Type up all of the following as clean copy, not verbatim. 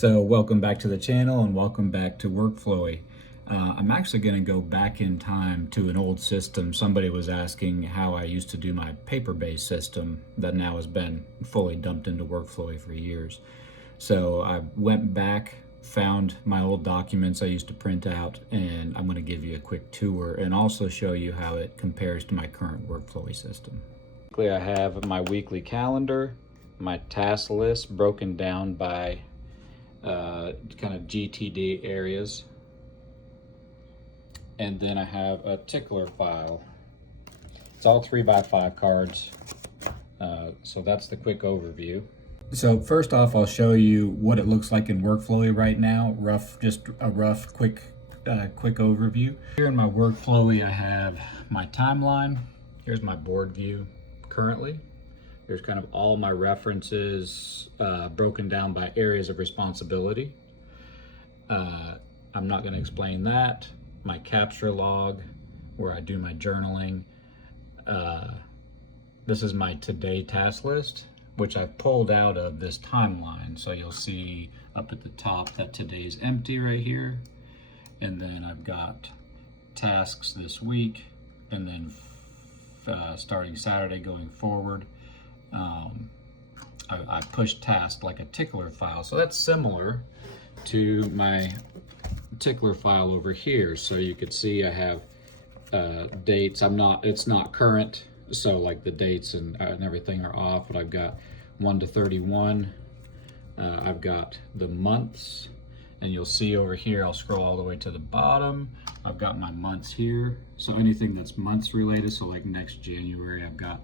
So welcome back to the channel and welcome back to Workflowy. I'm actually going to go back in time to an old system. Somebody was asking how I used to do my paper-based system that now has been fully dumped into Workflowy for years. So I went back, found my old documents I used to print out, and I'm going to give you a quick tour and also show you how it compares to my current Workflowy system. I have my weekly calendar, my task list broken down by kind of GTD areas, and then I have a tickler file. It's all 3x5 cards, so that's the quick overview. So first off, I'll show you what it looks like in Workflowy right now. Just a rough quick overview. Here in my Workflowy I have my timeline. Here's my board view currently. There's kind of all my references broken down by areas of responsibility. I'm not going to explain that. My capture log, where I do my journaling. This is my today task list, which I pulled out of this timeline. So you'll see up at the top that today's empty right here. And then I've got tasks this week, and then starting Saturday going forward. I push task like a tickler file. So that's similar to my tickler file over here. So you could see I have dates. It's not current. So like the dates and everything are off, but I've got 1 to 31. I've got the months, and you'll see over here, I'll scroll all the way to the bottom. I've got my months here. So anything that's months related, so like next January, I've got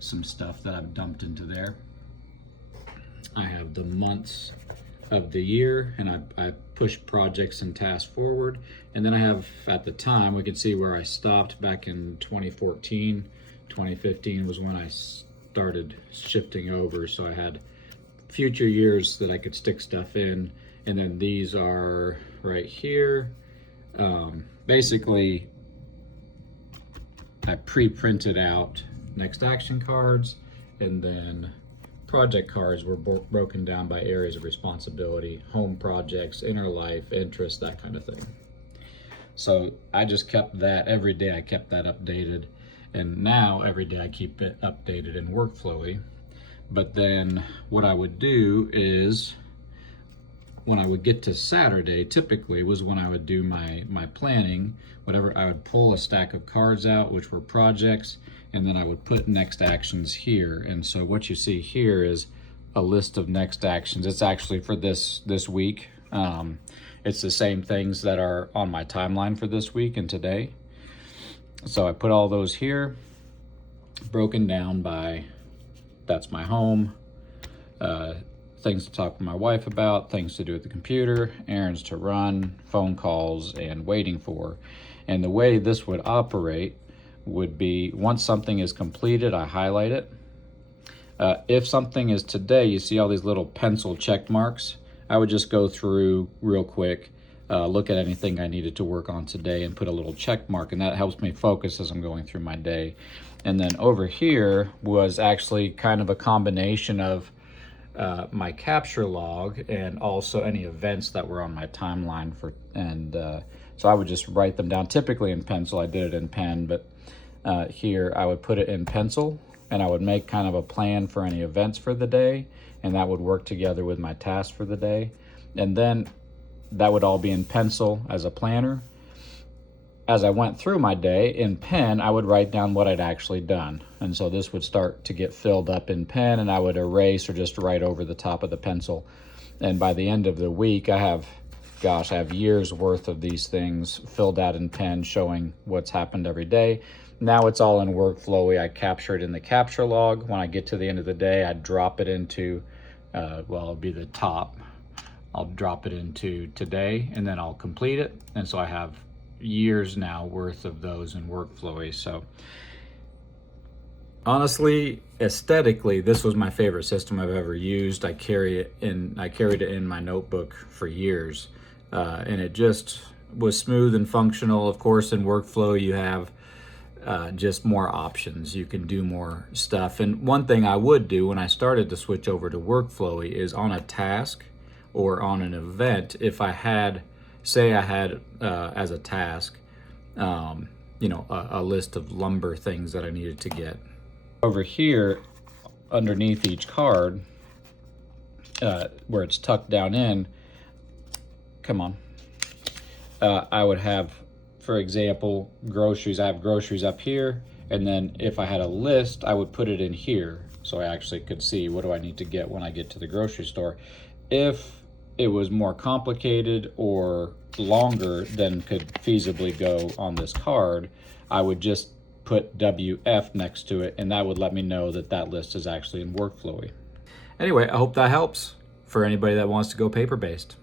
some stuff that I've dumped into there. I have the months of the year, and I push projects and tasks forward. And then I have, at the time, we can see where I stopped back in 2014. 2015 was when I started shifting over. So I had future years that I could stick stuff in. And then these are right here. Basically, I pre-printed out next action cards, and then project cards were broken down by areas of responsibility, home projects, inner life, interests, that kind of thing. So I just kept that every day. I kept that updated, and now every day I keep it updated in Workflowy. But then what I would do is, when I would get to Saturday, typically was when I would do my planning. Whatever, I would pull a stack of cards out, which were projects, and then I would put next actions here. And so what you see here is a list of next actions. It's actually for this week. It's the same things that are on my timeline for this week and today. So I put all those here, broken down by, that's my home, things to talk to my wife about, things to do at the computer, errands to run, phone calls, and waiting for. And the way this would operate would be, once something is completed, I highlight it. If something is today, you see all these little pencil check marks. I would just go through real quick, look at anything I needed to work on today and put a little check mark, and that helps me focus as I'm going through my day. And then over here was actually kind of a combination of my capture log and also any events that were on my timeline so I would just write them down, typically in pencil. I did it in pen, but here I would put it in pencil, and I would make kind of a plan for any events for the day, and that would work together with my task for the day. And then that would all be in pencil as a planner. As I went through my day in pen, I would write down what I'd actually done. And so this would start to get filled up in pen, and I would erase or just write over the top of the pencil. And by the end of the week, I have years worth of these things filled out in pen, showing what's happened every day. Now it's all in Workflowy. I capture it in the capture log. When I get to the end of the day, I drop it into, it'll be the top. I'll drop it into today, and then I'll complete it. And so I have years now worth of those in Workflowy. So honestly, aesthetically, this was my favorite system I've ever used. I carried it in my notebook for years, and it just was smooth and functional. Of course, in Workflow you have just more options. You can do more stuff. And one thing I would do when I started to switch over to Workflowy is, on a task, or on an event, if I had, say I had as a task, you know, a list of lumber things that I needed to get. Over here, underneath each card, where it's tucked down in, I would have, for example, groceries. I have groceries up here, and then if I had a list, I would put it in here, so I actually could see what do I need to get when I get to the grocery store. If it was more complicated or longer than could feasibly go on this card, I would just put WF next to it, and that would let me know that that list is actually in Workflowy. Anyway, I hope that helps for anybody that wants to go paper-based.